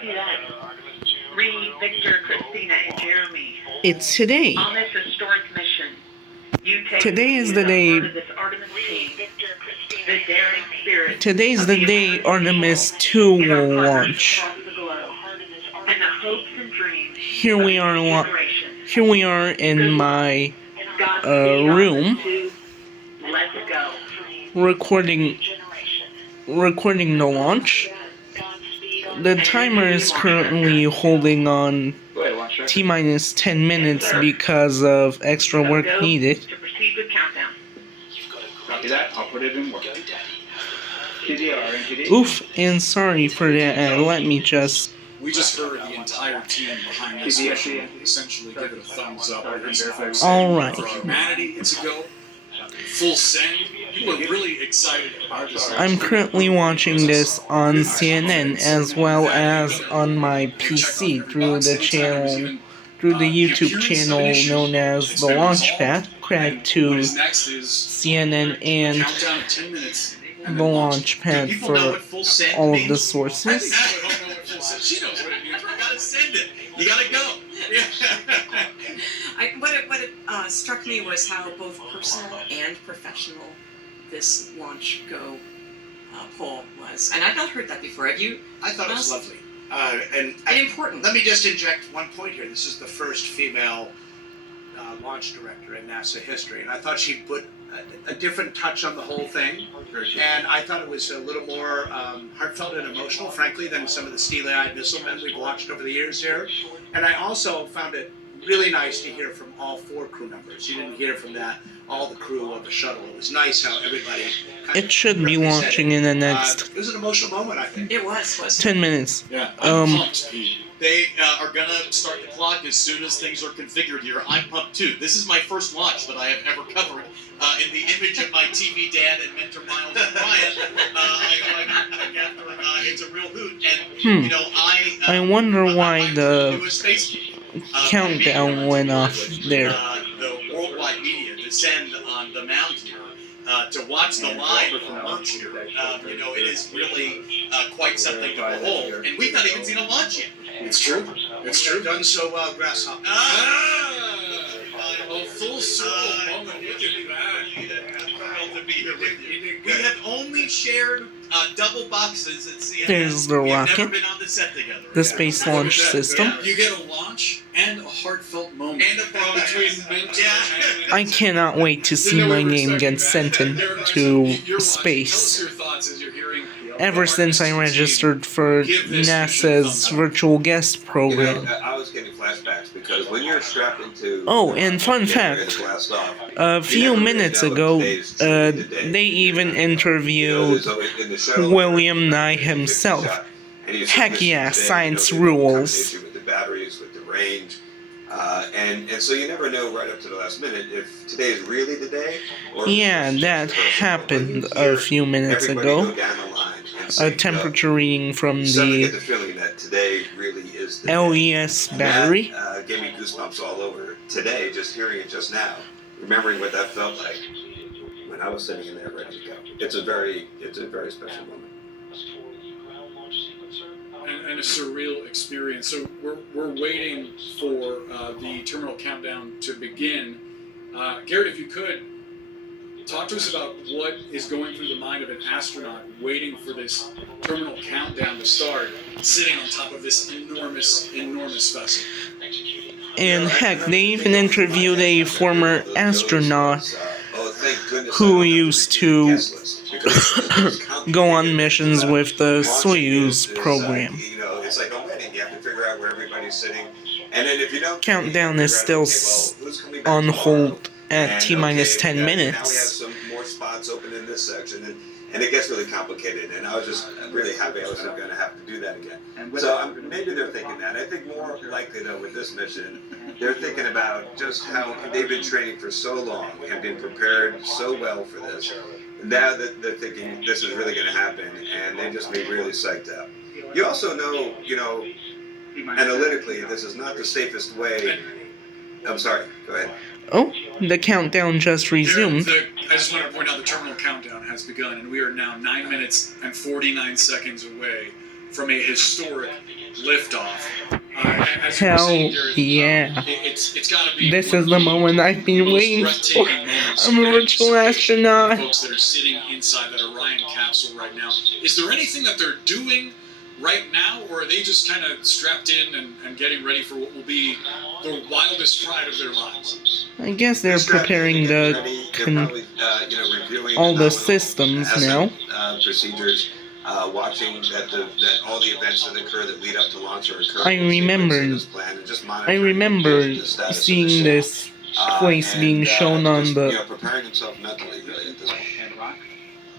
Copy that. Reed, Victor, Christina, and Jeremy. It's today. On this historic mission, you take Today is the day. this Artemis team, the daring spirit. Today's the day Artemis II will launch. And the hopes and dreams Here we are. Here we are in my room, Let's go. recording the launch. The timer is currently holding on T-minus 10 minutes because of extra work needed. To proceed with countdown. Copy that. I'll put it in work. TDR and TD. Oof, and sorry for that. Let me just... We just heard the entire team behind this mission essentially give it a thumbs up. Alright. For humanity, it's a go. Full send. People are really excited about this. I'm currently watching this on CNN as well as on my PC through the YouTube channel known as The Launchpad, credit to CNN and The Launchpad for all of the sources. She knows what it means. You gotta send it. You gotta go. What struck me was how both personal and professional this launch go poll was, and I've not heard that before. Have you? I thought it was lovely. And important. Let me just inject one point here. This is the first female launch director in NASA history, and I thought she put a different touch on the whole thing. And I thought it was a little more heartfelt and emotional, frankly, than some of the steely-eyed missile men we've watched over the years here. And I also found it really nice to hear from all 4 crew members. You didn't hear from all the crew of the shuttle. It was nice how everybody It should be launching in the next... it was an emotional moment, I think. It was 10 minutes. Yeah, I'm pumped. They are gonna start the clock as soon as things are configured here. I'm pumped too. This is my first launch that I have ever covered. In the image of my TV dad and mentor Miles and Ryan, it's a real hoot. And you know, I wonder why the countdown went off there. The worldwide media descend on the mound here to watch the live launch here. You know, it is really quite something to behold. And we've not even seen a launch yet. It's true. It's true. Done so well, Grasshopper. A full circle moment. To be here with you. We have only shared double boxes at CNN. There's the We've rocket, never been on the set together. the space launch system. You get a launch and a heartfelt moment. And a promise. Between I cannot wait to see my name get sent into space. Ever since I registered for NASA's virtual guest program. I was getting flashbacks because when you're strapped into... Oh, and fun fact, a few minutes ago, they even interviewed William Nye himself. Heck yeah, science rules. With the batteries, with the range. And so you never know right up to the last minute if today is really the day. Or yeah, that happened a few minutes ago. A temperature reading from the LES battery. That gave me goosebumps all over today, just hearing it just now, remembering what that felt like when I was sitting in there ready to go. It's a very special moment. And a surreal experience. So we're waiting for the terminal countdown to begin. Garrett, if you could, talk to us about what is going through the mind of an astronaut waiting for this terminal countdown to start, sitting on top of this enormous vessel. And heck, they even interviewed a former astronaut who used to go on missions with the Soyuz program. It's like a wedding. You have to figure out where everybody's sitting. And then if you don't... Countdown is still on hold at T-minus 10 minutes. Now we have some more spots open in this section, and it gets really complicated, and I was just really happy I wasn't going to have to do that again. So maybe they're thinking that. I think more likely, though, with this mission, they're thinking about just how they've been training for so long and been prepared so well for this. Now that they're thinking this is really going to happen, and they just be really psyched up. You also know, analytically, this is not the safest way. I'm sorry, go ahead. Oh, the countdown just resumed. I just want to point out the terminal countdown has begun, and we are now 9 minutes and 49 seconds away from a historic liftoff. As you were Hell saying, Garrett, yeah. it's got to be. This one is of the moment I've been most waiting for. breathtaking moments I'm a of virtual anticipation astronaut. for folks that are sitting inside that Orion capsule right now. Is there anything that they're doing right now, or are they just kind of strapped in and getting ready for what will be the wildest ride of their lives? I guess they're preparing They're probably, reviewing all the nominal systems ascent, now. Procedures, watching that all the events that occur that lead up to launch are occurring. I in sequence remember- in this plan, and just I monitoring remember the status of the seeing ship. this place being shown on just, the. preparing himself mentally, really, at this point. And rock,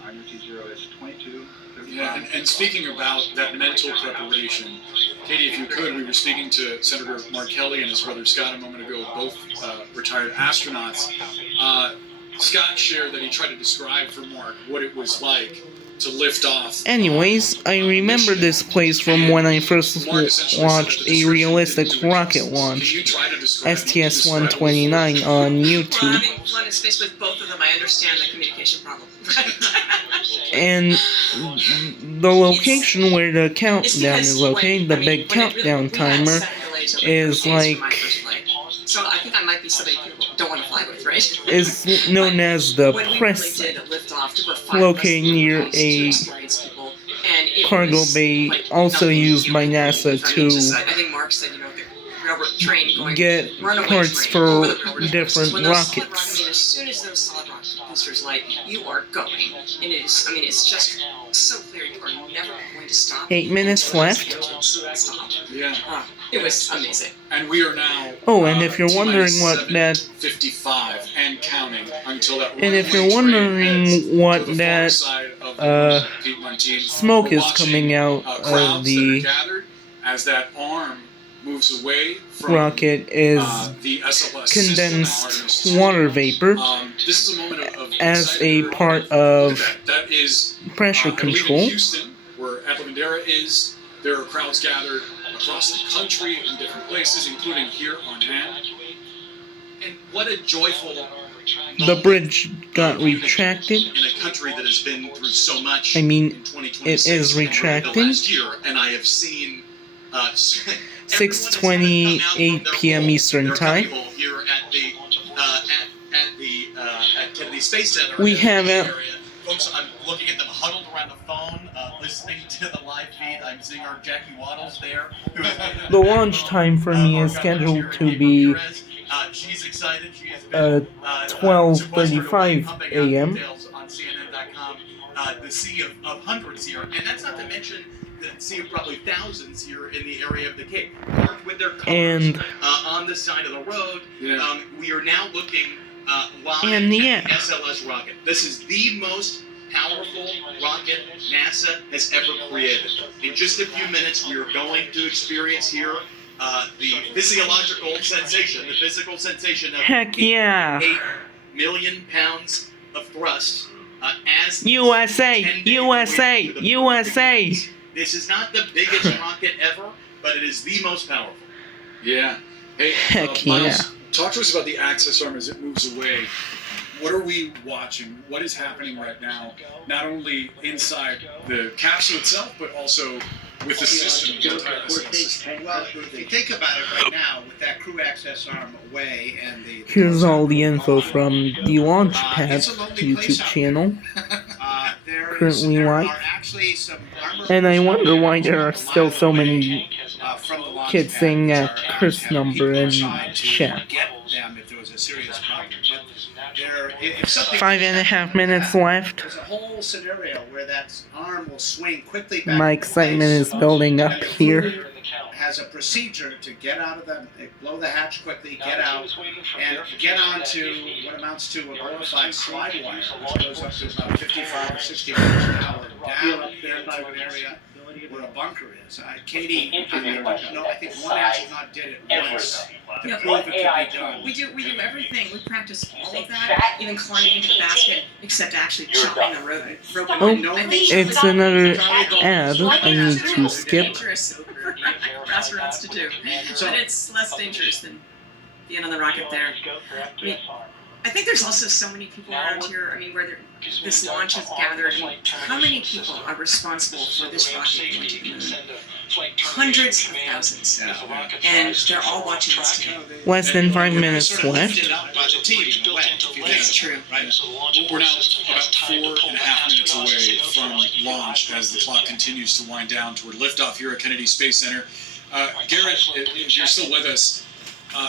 emergency 0 is 22. Yeah, and speaking about that mental preparation, Katie, if you could, we were speaking to Senator Mark Kelly and his brother Scott a moment ago, both retired astronauts. Scott shared that he tried to describe for Mark what it was like to lift off. Anyways, I remember this place from when I first watched a realistic rocket launch, STS-129 on Well, YouTube, having flown in space with both of them, I understand the communication problem. and the location where the countdown is located, the big countdown timer, is like So I think I might be somebody people don't want to fly with, right? is known as the When we press really did a liftoff, there were 5 located of us near to a experience people, and it cargo was bay like also nothing. used by NASA I mean, to just, I think Mark said, the railroad train going get runaway parts train for over the railroad different tracks. When those solid rockets. as soon as those solid rocket boosters light, you are going, and it is. I mean, it's just so clear you are never going to stop. 8 minutes until those left. engines stop. Yeah. It was amazing. And we are now. Oh, and if you're wondering what that 55 and counting until that. And if you're runaway train wondering heads what to the far that side of the P-19, smoke we're is watching, coming out crowds of the that are gathered as that arm moves away from rocket is the SLS system, Artemis condensed II. water vapor This is a moment of as a excitement. part of That is pressure I believe in control. Houston, where Ethel Bandera is. There are crowds gathered across the country in different places, including here on hand. And what a joyful The bridge got retracted. in a country that has been through so much. I mean, in 2026 it is and really retracting. The last year, and I have seen 6:28 p.m. Eastern Time. Here at the at Kennedy Space Center. We in the have Bay a- Area. Folks, I'm looking at them huddled around the phone, listening to the live feed. I'm seeing our Jackie Waddles there. The launch time for me is scheduled to be she's excited. She has been 12:35 a.m. Details on CNN.com. The sea of hundreds here, and that's not to mention the sea of probably thousands here in the area of the Cape, parked with their cars And on the side of the road. Yeah. We are now looking live And at yeah. the SLS rocket. This is the most powerful rocket NASA has ever created. In just a few minutes, we are going to experience here the physiological sensation, the physical sensation of heck yeah. 8 million pounds of thrust as USA, 10 days USA, into the USA. This is not the biggest rocket ever, but it is the most powerful. Yeah. Hey, Heck Miles, yeah. talk to us about the access arm as it moves away. What are we watching? What is happening right now? Not only inside the capsule itself, but also with the system, the entire SLS system. Well, if you think about it right now, with that crew access arm away and the Here's all the info from the Launchpad It's a lonely place YouTube out channel. Currently there live. are actually some armor And I wonder why there are still so many from the launch kids pad, saying which that are curse having number people in inside to chat. Get them if there was a serious problem. But if something 5.5 minutes left. There's a whole scenario where that arm will swing quickly back. My into excitement place, is building up and the here. crew has a procedure to get out of the, blow the hatch quickly, get out, and get onto what amounts to a glorified slide wire, which goes up to about 55 or 60 miles an hour, down up there into an area where a bunker is. Katie, I think one astronaut did it once to Yeah, prove it could be done. We do everything. We practice all of that, even climbing into the basket, except actually chopping the rope. Oh, it's another ad I need to skip. Dangerous for astronauts to do, but it's less dangerous than being on the rocket there. I mean, I think there's also so many people around here. I mean, where this launch is gathered. How many people are responsible for this rocket going to the moon? hundreds of thousands, and they're all watching this today. Less than 5 minutes Sort of left. lifted up by the team in a way, if you think That's true. right? We're now about 4.5 minutes away from launch as the clock continues to wind down toward liftoff here at Kennedy Space Center. Garrett, if you're still with us,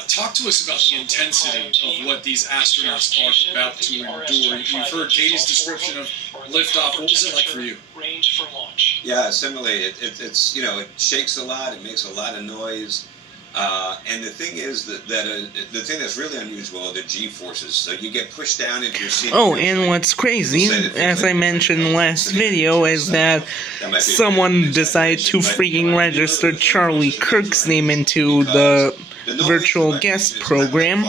talk to us about the intensity of what these astronauts are about to endure. You've heard Katie's description of liftoff. What was it like for you? Yeah, similarly, it's it shakes a lot. It makes a lot of noise. And the thing is that the thing that's really unusual are the G-forces. So you get pushed down into your seat. Oh, and what's crazy, as I mentioned last video, is that someone decided to freaking register Charlie Kirk's name into the virtual guest program,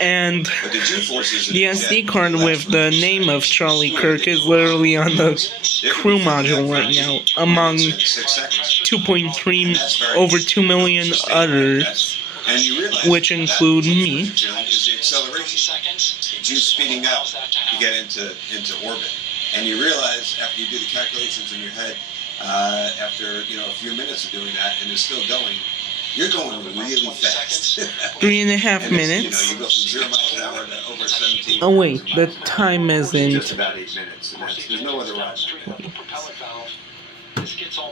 and the SD card with the name of Charlie Kirk is literally on the crew module right now, among 2.3 over 2 million others, which include me. Is the acceleration. It's you speeding up to get into orbit, and you realize after you do the calculations in your head, after a few minutes of doing that, and it's still going. You're going really fast. 3.5 minutes. You go from 0 miles an hour to over 17. Oh wait, the time Just isn't. about 8 minutes. And there's no other ride.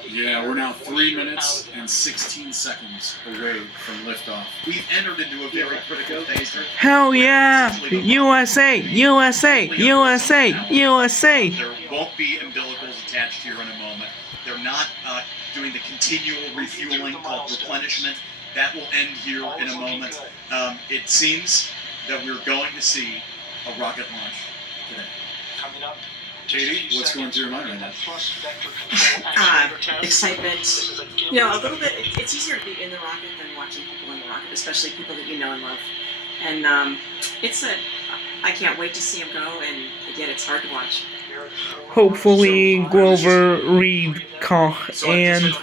Yeah, we're now 3 minutes and 16 seconds away from liftoff. We've entered into a very critical phase here. Hell yeah! USA! USA! USA! USA! There won't be umbilicals attached here in a moment. They're not doing the continual refueling called replenishment. That will end here in a moment. It seems that we're going to see a rocket launch today. Katie, what's going through your mind right now? Excitement. A little bit. It's easier to be in the rocket than watching people in the rocket, especially people that you know and love. And I can't wait to see them go. And again, it's hard to watch. Hopefully, Glover, Reed, Koch, and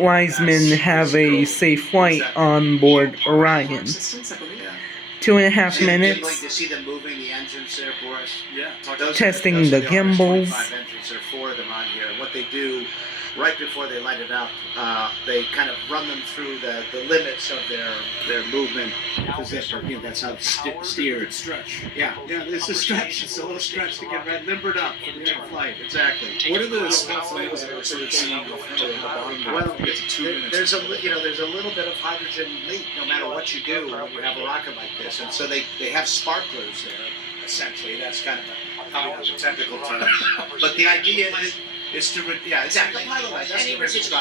Wiseman have a safe flight on board Orion. Systems, I believe. 2.5 You're going minutes. to see them moving the engines there for us. Yeah, talk Those Testing those the are Artemis gimbals. 25 engines. There are 4 of them on here. What they do right before they light it up, they kind of run them through the limits of their movement. Because that's how it's steered. stretch. Yeah, it's a stretch. It's a little stretch to get limbered up for the flight. Exactly. What are the spots that we're sort of seeing the bottom? Well, Get to 2 minutes. there's a little bit of hydrogen leak no matter what you do when you have a rocket like this, and so they have sparklers there. Essentially, that's kind of a technical term. But the idea is to exactly pilot light. That's the reason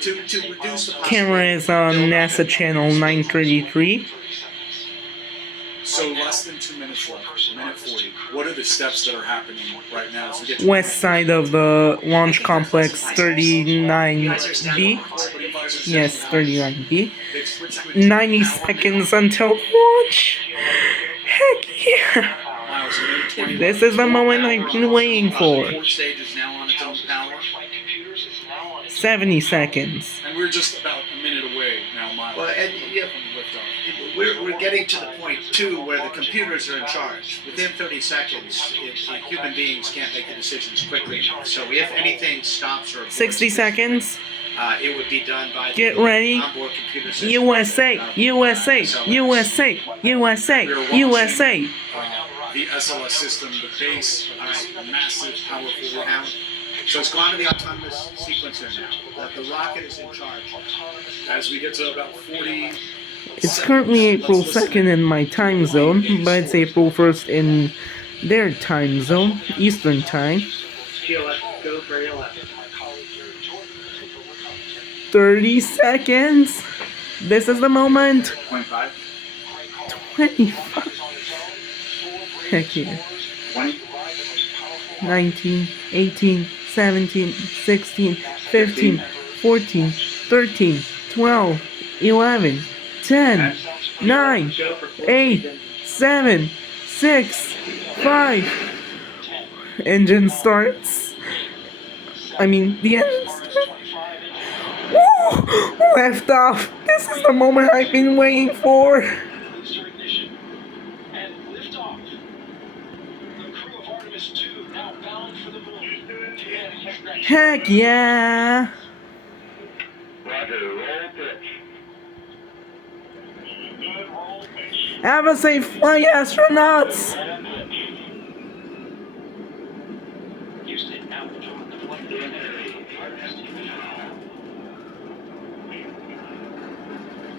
to reduce the Camera is on NASA channel 933. So less than 2 minutes left, minute 40. What are the steps that are happening right now as we get to West side of the launch complex 39B. Yes, 39B. 90 seconds until launch. Heck yeah! This is the moment I've been waiting for. The fourth stage is now on its own power. 70 seconds. And we're just about a minute away now, Miles. Well, and we're getting to the point too where the computers are in charge. Within 30 seconds, human beings can't make the decisions quickly enough. So if anything stops or 60 seconds. it would be done by Get the ready. onboard computer system. USA, USA, USA, USA, USA. The SLS system, the base of this massive, powerful rocket. So it's gone to the autonomous sequencer now. The rocket is in charge. As we get to about 40. It's currently April 2nd in my time zone, but it's April 1st in their time zone, Eastern time. 30 seconds. This is the moment. 25, 25. Heck yeah. 20, 19, 18, 17, 16, 15, 14, 13, 12, 11, 10, 9, 8, 7, 6, 5. Engine starts. The engine starts. Woo! Left off. This is the moment I've been waiting for. Heck yeah! Have a safe flight, astronauts!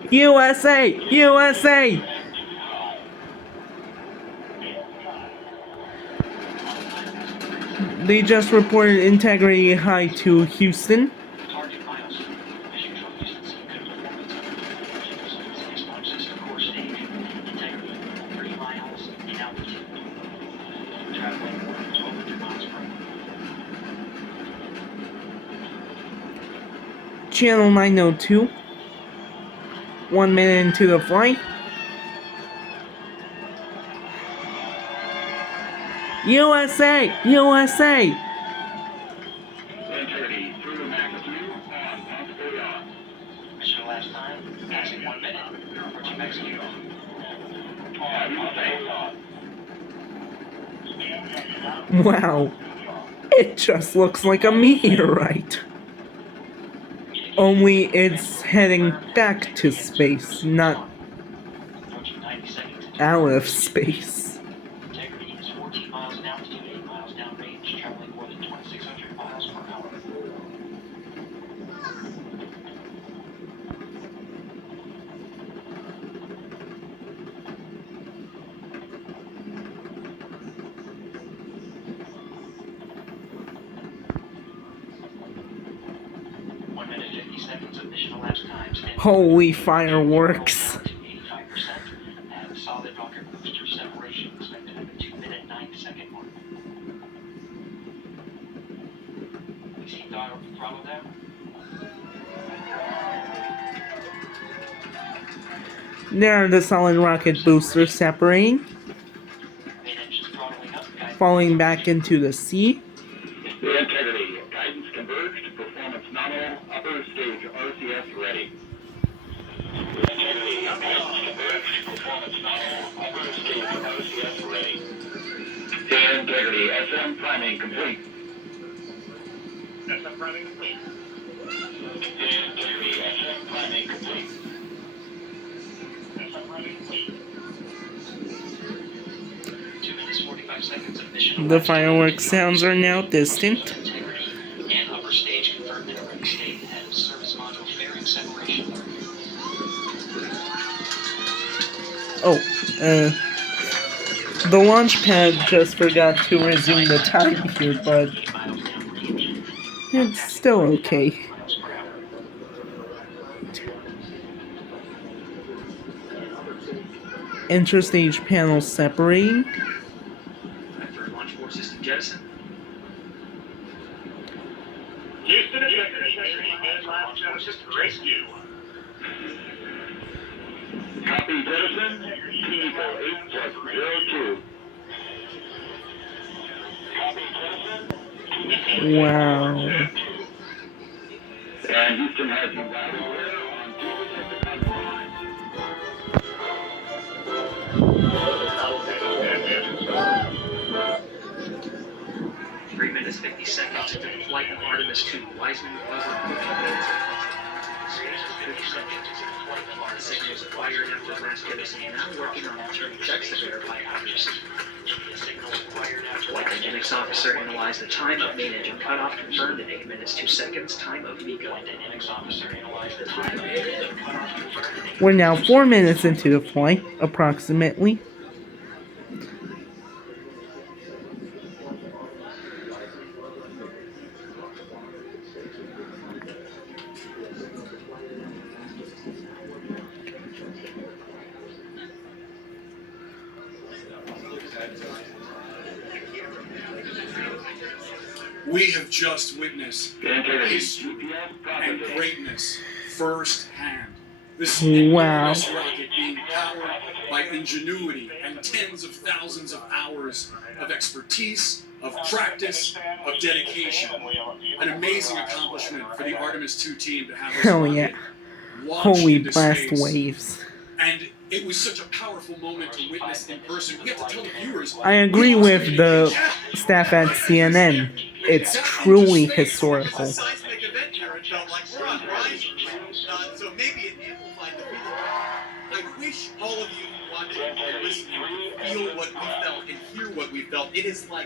USA! USA! They just reported integrity high to Houston. Channel 902. 1 minute into the flight. USA! USA! Integrity through max Q on possibly on. Mission last time, passing 1 minute, approaching max Q. Wow. It just looks like a meteorite. Only it's heading back to space, not Approaching 90 seconds. out of space. Integrity is 14 miles in altitude, 8 miles downrange, traveling more than 2,600 miles per hour. Holy fireworks. 85%. And solid rocket booster separation expected at the 2-minute 9-second mark. We see throttle down. There are the solid rocket boosters separating, Main engines throttling up. falling back into the sea. The integrity. Guidance converged. Performance nominal. Upper stage RCS ready. Integrity. Guidance converged. Performance nominal. Upper stage RCS ready. Integrity. SM priming complete. SM priming complete. Integrity. SM priming complete. SM priming complete. 2 minutes 45 seconds of mission. The fireworks sounds are now distant. Integrity and upper stage confirmed in a ready state and service module fairing separation. Oh, the launch pad just forgot to resume the time here, but it's still okay. Interstage panels separating. After launch force system jettison. Houston, integrity and last Genesis rescue. Copy, jettison. Kilo 8+02. Copy, jettison. Wow. And Houston has you loud and clear on 2 line. 3 minutes 50 seconds into the flight of Artemis II. Wiseman recovered 15 minutes The signal was acquired after last jettison, now working on internal checks to verify accuracy. Flight dynamics officer analyzed the time of main engine cutoff, confirmed in 8 minutes 2 seconds. Time of MECO. We're now 4 minutes into the flight, approximately. We have just witnessed history and greatness firsthand. This Wow. enormous rocket being powered by ingenuity and tens of thousands of hours of expertise, of practice, of dedication. An amazing accomplishment for the Artemis II team to have this Hell rocket yeah. launch Holy into blast space. waves. And it was such a powerful moment to witness in person. We have to tell the viewers. I agree with the staff at CNN. It's truly historical. Seismic event here. It felt like we're on Rise. So maybe it amplified the feeling. I wish all of you watching and listening could feel what we felt and hear what we felt. It is like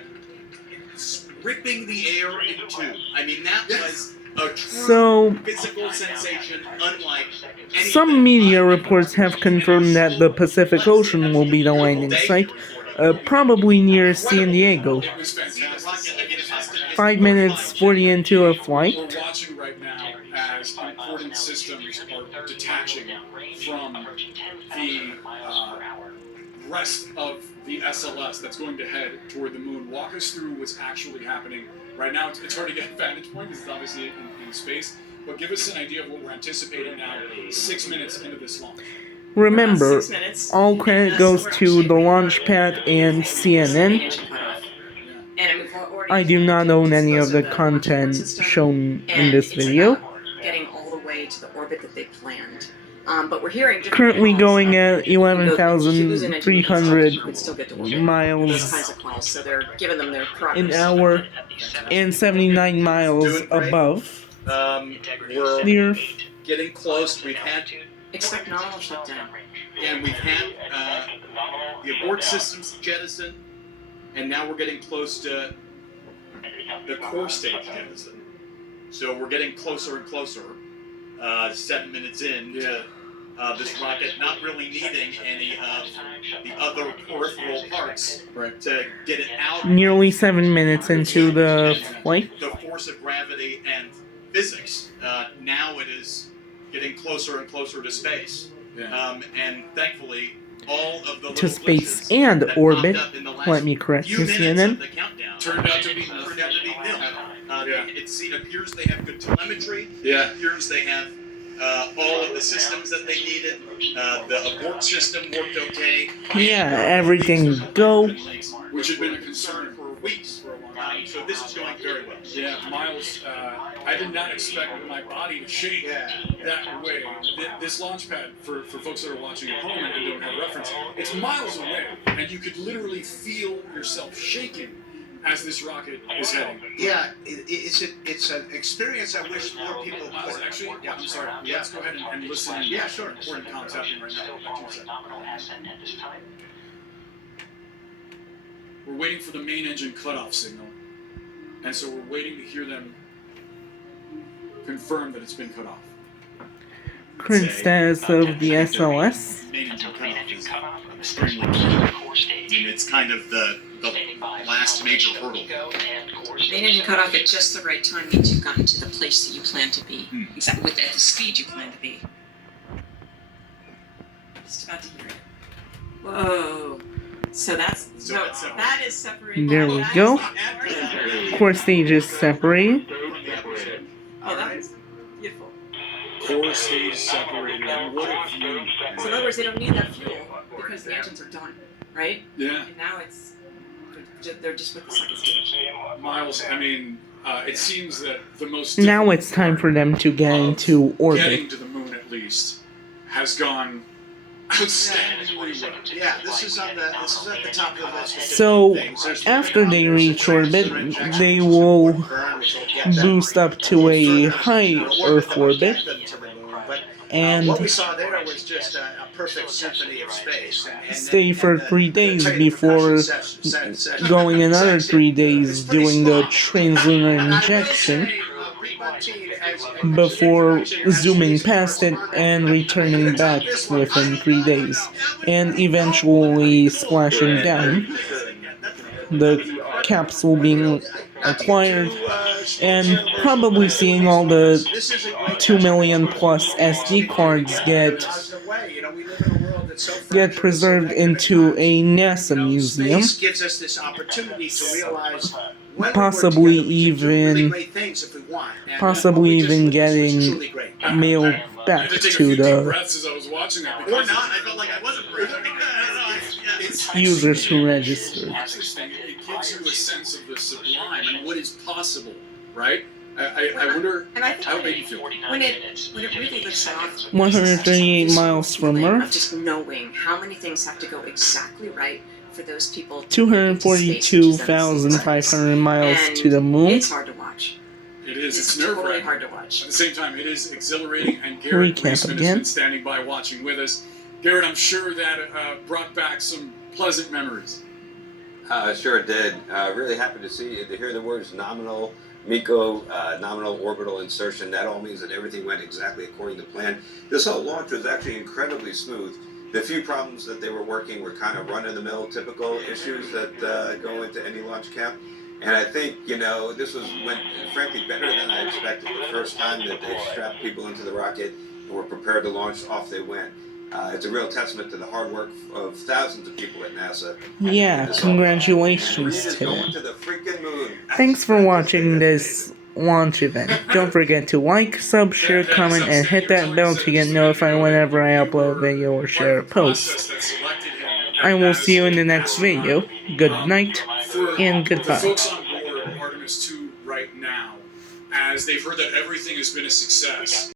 ripping the air in two. I mean, that was a true So, physical sensation, unlike anything. some media reports have confirmed that the Pacific Ocean will be the landing site, probably near San Diego. It was fantastic. 5 minutes 40 into a We're flight. watching right now as important systems are detaching from the rest of the SLS that's going to head toward the moon. Walk us through what's actually happening right now. It's hard to get a vantage point because it's obviously in space, but give us an idea of what we're anticipating now, 6 minutes into this launch. Remember, 6 minutes. all credit goes to the launch pad and CNN. I do not own any of the content shown in this video. Getting all the way to the orbit that they planned. But we're hearing Currently going at You lose an engine, 11,300 you would still get to orbit. Those miles kinds of calls, so they're giving them their progress. an hour and 79 miles above We're the Earth. getting close. We've had, Expect nominal shutdown. and we've had the abort systems jettisoned, and now we're getting close to the core stage jettison. So we're getting closer and closer. 7 minutes in to this rocket not really needing any of the other peripheral parts to get it out. Nearly 7 minutes into the flight. The force of gravity and physics. Now it is getting closer and closer to space. And thankfully, all of the To little space glitches and that orbit. popped up in the last Let me correct few you, minutes CNN. of the countdown Turned out to be nil. It appears they have good telemetry. Yeah. It appears they have all of the systems that they needed. The abort system worked okay. Yeah, everything go. Which had been a concern for Weeks. for a long time. So this is going very well. Yeah, Miles, I did not expect my body to shake that way. This launch pad, for folks that are watching at home and don't have reference, it's miles away, and you could literally feel yourself shaking as this rocket is heading. Yeah, it's an experience I wish more people Miles, could. actually, I'm sorry, let's go ahead and listen. Yeah, sure. Important comms happening right now. We're waiting for the main engine cutoff signal, and so we're waiting to hear them confirm that it's been cut off. Current status of the SLS. Main engine cutoff is extremely key. I mean, it's kind of the last major hurdle. Main engine cut off at just the right time means you've gotten to the place that you plan to be. Exactly at the speed you plan to be. Just about to hear it. Whoa. So that's that is separated. There we go. Core stage is separated. Oh, that was beautiful. Core stage separated. And what a view. So in other words, they don't need that fuel because the engines are done, right? Yeah. And now they're just with the second stage. Miles, I mean, it seems that the most Now it's time for them to get into getting orbit. to the moon at least has gone outstandingly well. Yeah, this is at the top of the list. So, after they reach orbit, they will boost up to a high Earth orbit, and what we saw there was just a perfect symphony of space. And stay for 3 days before going another 3 days doing the translunar injection, before zooming past it and returning back within 3 days, and eventually splashing down, the capsule being acquired, and probably seeing all the 2 million plus SD cards get preserved into a NASA museum, Space gives us this opportunity to realize when possibly we work together, we can do really even great things if we want. And possibly what we just even witnessed was getting truly great. mailed I back had to take a to few deep the breaths as I was watching that. Or Because not, I felt like I wasn't breathing. it's users who registered. interesting. It gives you a sense of the sublime and what is possible, right? I wonder And I think how big you feel. when it really lifts off, 138 miles from of Earth, just knowing how many things have to go exactly right for those people to 242,500 miles to the moon. It's hard to watch. It is. It's totally nerve-wracking. hard to watch. At the same time, it is exhilarating, and Garrett Recap Reisman has again. been standing by watching with us. Garrett, I'm sure that brought back some pleasant memories. Sure it did. Really happy to hear the words nominal, MECO, nominal orbital insertion. That all means that everything went exactly according to plan. This whole launch was actually incredibly smooth. The few problems that they were working were kind of run-of-the-mill, typical issues that go into any launch camp. And I think, this went, frankly, better than I expected. The first time that they strapped people into the rocket and were prepared to launch, off they went. It's a real testament to the hard work of thousands of people at NASA. Yeah, congratulations to Going them. to the freaking moon. Thanks for watching this launch event. Don't forget to like, sub, share, comment, and hit that bell to get notified whenever I upload a video or share a post. I will see you in the next video. Good night and For goodbye. folks on board Artemis II right now, as they've heard that everything has been a success,